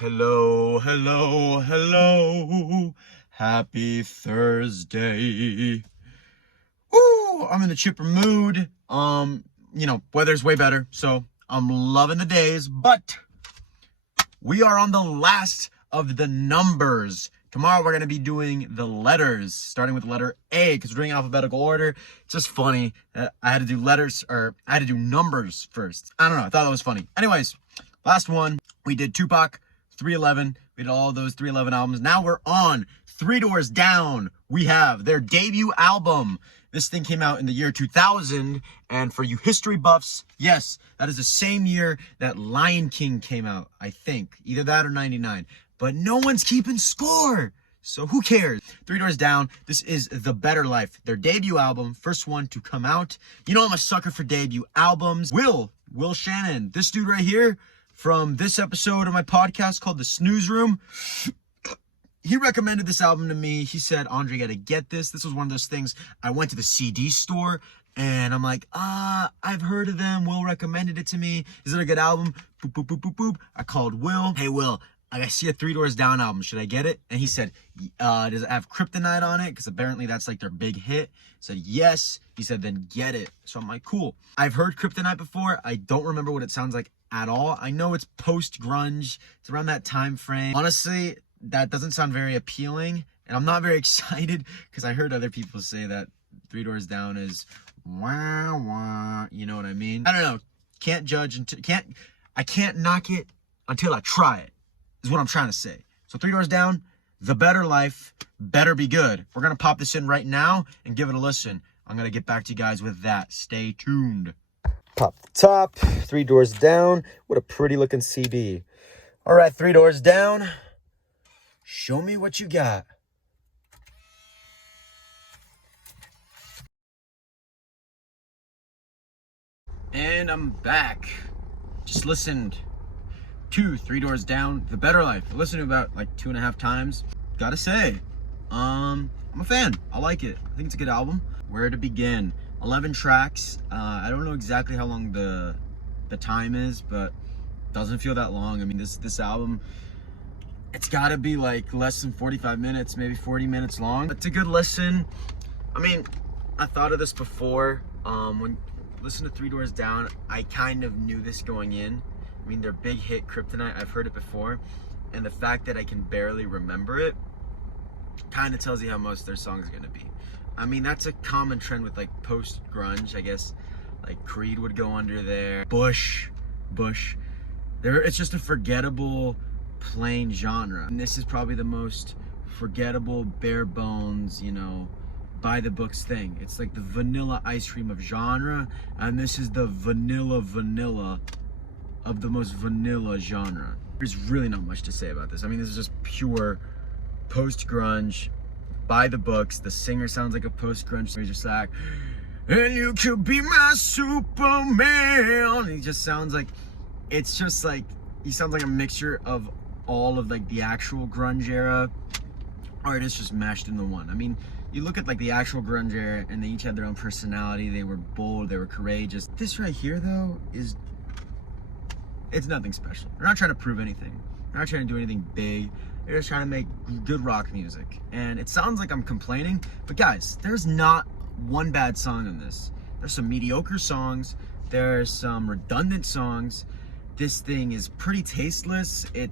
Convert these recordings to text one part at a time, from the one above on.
Hello, hello, hello. Happy Thursday. Woo! I'm in a chipper mood. Weather's way better, so I'm loving the days, but we are on the last of the numbers. Tomorrow we're going to be doing the letters, starting with the letter A, because we're doing alphabetical order. It's just funny. I had to do numbers first. I don't know. I thought that was funny. Anyways, last one, we did Tupac, 311. We did all those 311 albums. Now we're on Three Doors Down. We have their debut album. This thing came out in the year 2000. And for you history buffs, yes, that is the same year that Lion King came out, I think. Either that or 99. But no one's keeping score. So who cares? Three Doors Down. This is The Better Life, their debut album, first one to come out. You know I'm a sucker for debut albums. Will Shannon, this dude right here, from this episode of my podcast called The Snooze Room, he recommended this album to me. He said, Andre, you gotta get this. This was one of those things. I went to the CD store and I'm like, I've heard of them. Will recommended it to me. Is it a good album? Boop, boop, boop, boop, boop. I called Will. Hey, Will, I see a Three Doors Down album. Should I get it? And he said, does it have Kryptonite on it? Because apparently that's like their big hit. I said, yes. He said, then get it. So I'm like, cool. I've heard Kryptonite before. I don't remember what it sounds like at all. I know it's post-grunge. It's around that time frame. Honestly, that doesn't sound very appealing. And I'm not very excited because I heard other people say that Three Doors Down is wah, wah. You know what I mean? I don't know. Can't judge I can't knock it until I try it, is what I'm trying to say. So Three Doors Down, The Better Life, better be good. We're going to pop this in right now and give it a listen. I'm going to get back to you guys with that. Stay tuned. Pop the top, Three Doors Down. What a pretty looking CD. All right, Three Doors Down. Show me what you got. And I'm back. Just listened to Three Doors Down, The Better Life. I listened to it about like 2.5 times. Gotta say, I'm a fan. I like it. I think it's a good album. Where to begin? 11 tracks. I don't know exactly how long the time is, but doesn't feel that long. I mean, this album, it's gotta be like less than 45 minutes, maybe 40 minutes long. It's a good listen. I mean, I thought of this before. When listening to Three Doors Down, I kind of knew this going in. I mean, their big hit, Kryptonite, I've heard it before. And the fact that I can barely remember it kind of tells you how most their songs are gonna be. I mean, that's a common trend with like post-grunge, I guess. Like Creed would go under there. Bush. It's just a forgettable, plain genre. And this is probably the most forgettable, bare bones, by the books thing. It's like the vanilla ice cream of genre, and this is the vanilla of the most vanilla genre. There's really not much to say about this. I mean, this is just pure post-grunge, by the books. The singer sounds like a post-grunge singer, just like, and you could be my Superman. He just sounds like, he sounds like a mixture of all of like the actual grunge era, or it is just mashed into one. I mean, you look at like the actual grunge era and they each had their own personality. They were bold, they were courageous. This right here though it's nothing special. They're not trying to prove anything. They're not trying to do anything big. They're just trying to make good rock music. And it sounds like I'm complaining, but guys, there's not one bad song in this. There's some mediocre songs. There's some redundant songs. This thing is pretty tasteless. It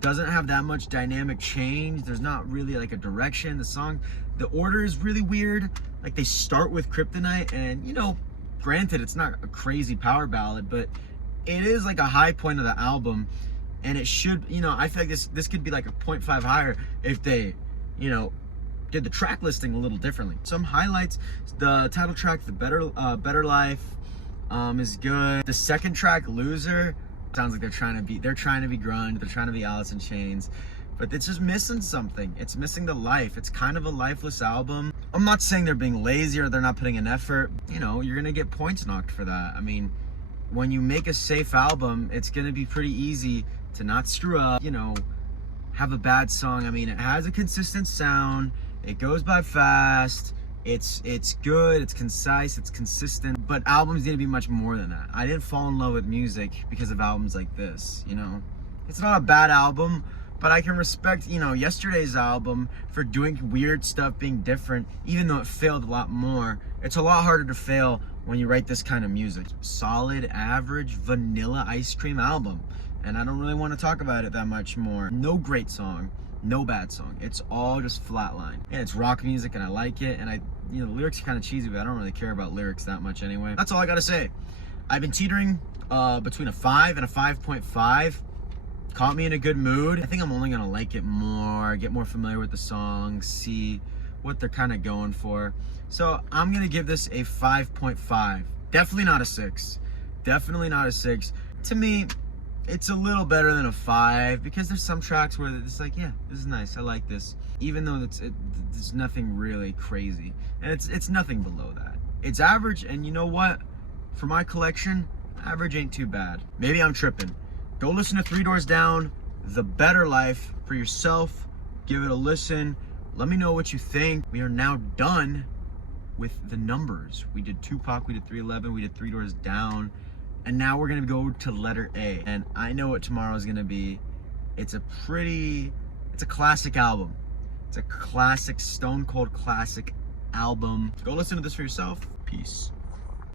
doesn't have that much dynamic change. There's not really like a direction. The order is really weird. Like they start with Kryptonite and, granted it's not a crazy power ballad, but it is like a high point of the album. And it should, I feel like this could be like a 0.5 higher if they, did the track listing a little differently. Some highlights: the title track, The Better Life, is good. The second track, Loser, sounds like they're trying to be grunge, they're trying to be Alice in Chains, but it's just missing something. It's missing the life. It's kind of a lifeless album. I'm not saying they're being lazy or they're not putting an effort. You're gonna get points knocked for that. I mean, when you make a safe album, it's gonna be pretty easy to not screw up, have a bad song. I mean, it has a consistent sound. It goes by fast. It's good, it's concise, it's consistent, but albums need to be much more than that. I didn't fall in love with music because of albums like this, It's not a bad album, but I can respect, yesterday's album for doing weird stuff, being different, even though it failed a lot more. It's a lot harder to fail when you write this kind of music. Solid, average, vanilla ice cream album. And I don't really want to talk about it that much more. No great song, no bad song. It's all just flatline. And it's rock music and I like it. And the lyrics are kind of cheesy, but I don't really care about lyrics that much anyway. That's all I gotta say. I've been teetering between a 5 and a 5.5. Caught me in a good mood. I think I'm only gonna like it more, get more familiar with the songs, see what they're kind of going for. So I'm gonna give this a 5.5. Definitely not a 6. Definitely not a 6. To me, it's a little better than a 5 because there's some tracks where it's like, yeah, this is nice. I like this, even though there's nothing really crazy, and it's nothing below that. It's average, and you know what? For my collection, average ain't too bad. Maybe I'm tripping. Go listen to Three Doors Down, The Better Life for yourself. Give it a listen. Let me know what you think. We are now done with the numbers. We did Tupac, we did 311, we did Three Doors Down, and now we're gonna go to letter A. And I know what tomorrow's gonna be. It's a classic album. It's a classic, stone cold classic album. Go listen to this for yourself. Peace.